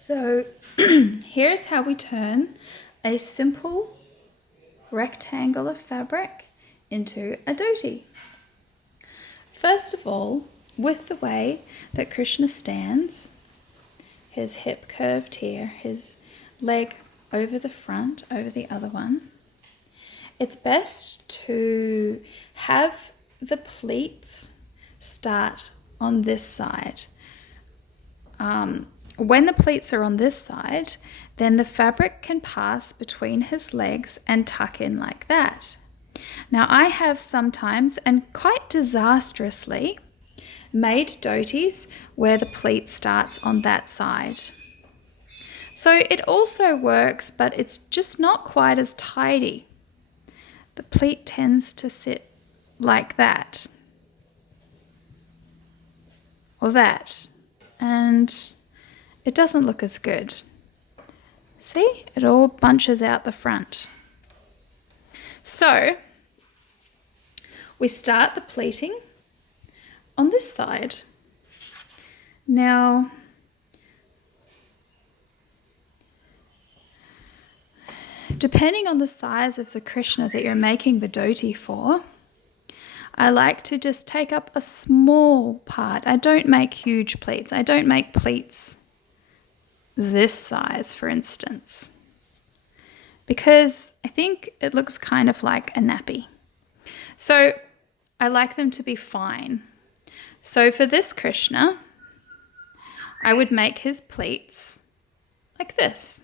So here's how we turn a simple rectangle of fabric into a dhoti. First of all, with the way that Krishna stands, his hip curved here, his leg over the front, over the other one, it's best to have the pleats start on this side. When the pleats are on this side, then the fabric can pass between his legs and tuck in like that. Now I have sometimes, and quite disastrously, made dhotis where the pleat starts on that side. So it also works, but it's just not quite as tidy. The pleat tends to sit like that, or that, and it doesn't look as good. See, it all bunches out the front. So we start the pleating on this side. Now, depending on the size of the Krishna that you're making the dhoti for, I like to just take up a small part. I don't make huge pleats. I don't make pleats this size, for instance, because I think it looks kind of like a nappy. So I like them to be fine. So for this Krishna, I would make his pleats like this.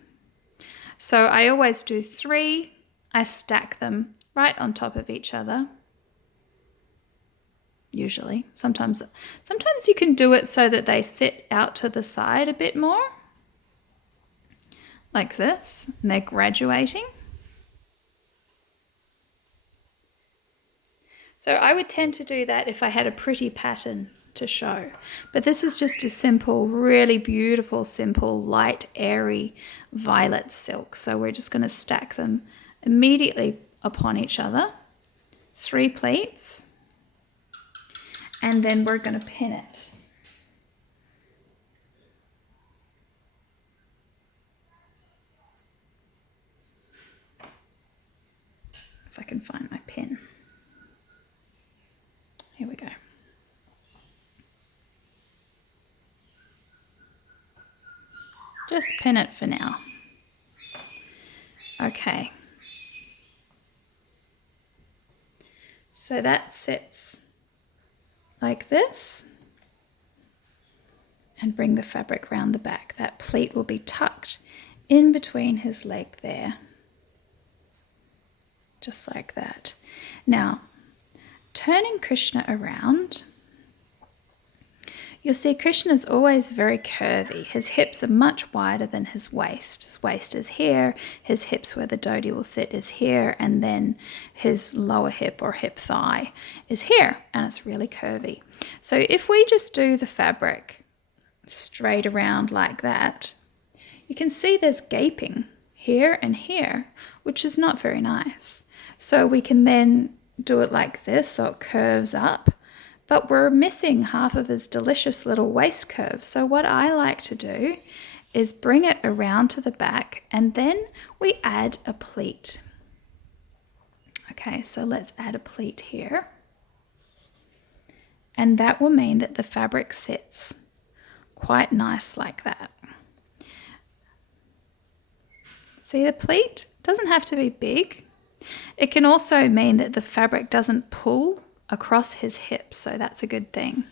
So I always do 3. I stack them right on top of each other. Usually. Sometimes you can do it so that they sit out to the side a bit more. Like this. And they're graduating. So I would tend to do that if I had a pretty pattern to show. But this is just a simple, really beautiful, simple, light, airy violet silk. So we're just going to stack them immediately upon each other. 3 pleats. And then we're going to pin it. If I can find my pin. Here we go. Just pin it for now. Okay. So that sits like this. And bring the fabric round the back. That pleat will be tucked in between his leg there. Just like that. Now, turning Krishna around, you'll see Krishna's always very curvy. His hips are much wider than his waist. His waist is here, his hips where the dhoti will sit is here, and then his lower hip or hip thigh is here, and it's really curvy. So if we just do the fabric straight around like that, you can see there's gaping here and here, which is not very nice. So we can then do it like this, so it curves up, but we're missing half of his delicious little waist curve. So what I like to do is bring it around to the back, and then we add a pleat. Okay, so let's add a pleat here. And that will mean that the fabric sits quite nice like that. See the pleat? Doesn't have to be big. It can also mean that the fabric doesn't pull across his hips, so that's a good thing.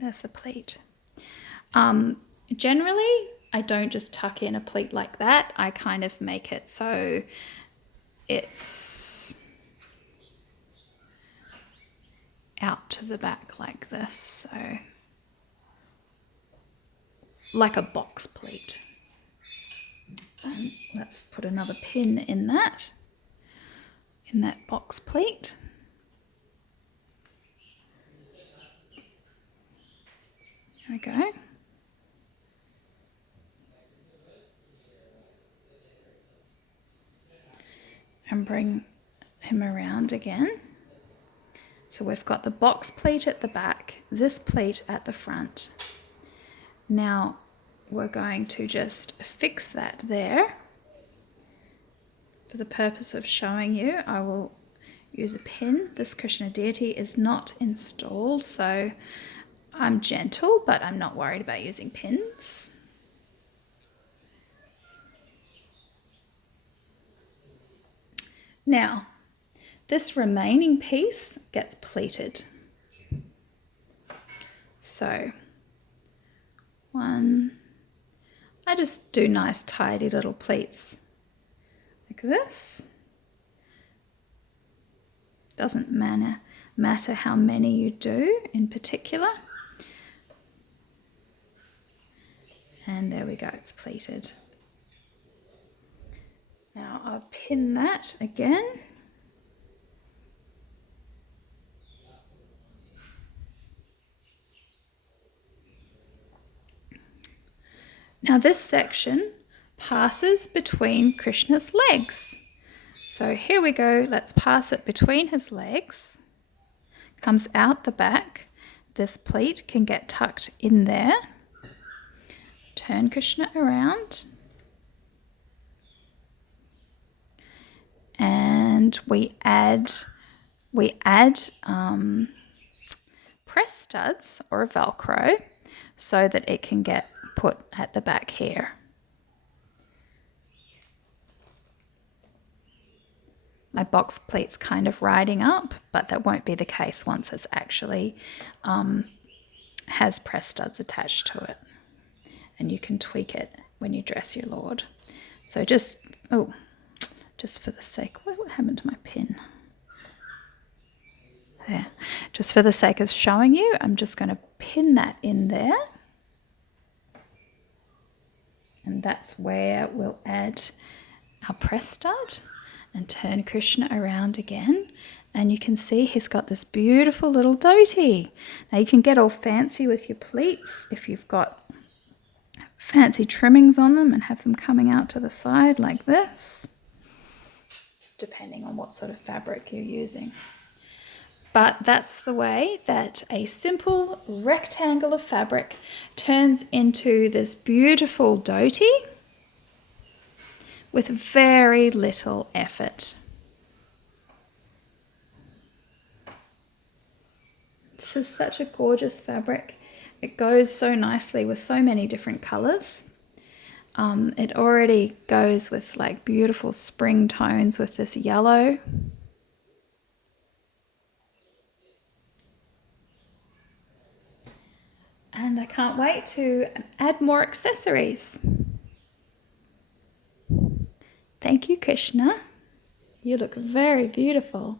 There's the pleat. Generally, I don't just tuck in a pleat like that. I kind of make it so it's out to the back like this, so like a box pleat. And let's put another pin in that box pleat. There we go. And bring him around again. So we've got the box pleat at the back, this pleat at the front. Now we're going to just fix that there. For the purpose of showing you, I will use a pin. This Krishna deity is not installed, so I'm gentle, but I'm not worried about using pins. Now, this remaining piece gets pleated. So, I just do nice tidy little pleats like this. Doesn't matter how many you do in particular. And there we go, it's pleated. Now I'll pin that again. Now this section passes between Krishna's legs. So here we go, let's pass it between his legs. Comes out the back. This pleat can get tucked in there. Turn Krishna around. And we add press studs or Velcro so that it can get put at the back here. My box pleat's kind of riding up, but that won't be the case once it's actually has press studs attached to it. And you can tweak it when you dress your Lord. So just for the sake, what happened to my pin? There. Just for the sake of showing you, I'm just going to pin that in there. And that's where we'll add our press stud and turn Krishna around again. And you can see he's got this beautiful little dhoti. Now you can get all fancy with your pleats if you've got fancy trimmings on them and have them coming out to the side like this, depending on what sort of fabric you're using. But that's the way that a simple rectangle of fabric turns into this beautiful dhoti with very little effort. This is such a gorgeous fabric. It goes so nicely with so many different colours. It already goes with like beautiful spring tones with this yellow. And I can't wait to add more accessories. Thank you, Krishna. You look very beautiful.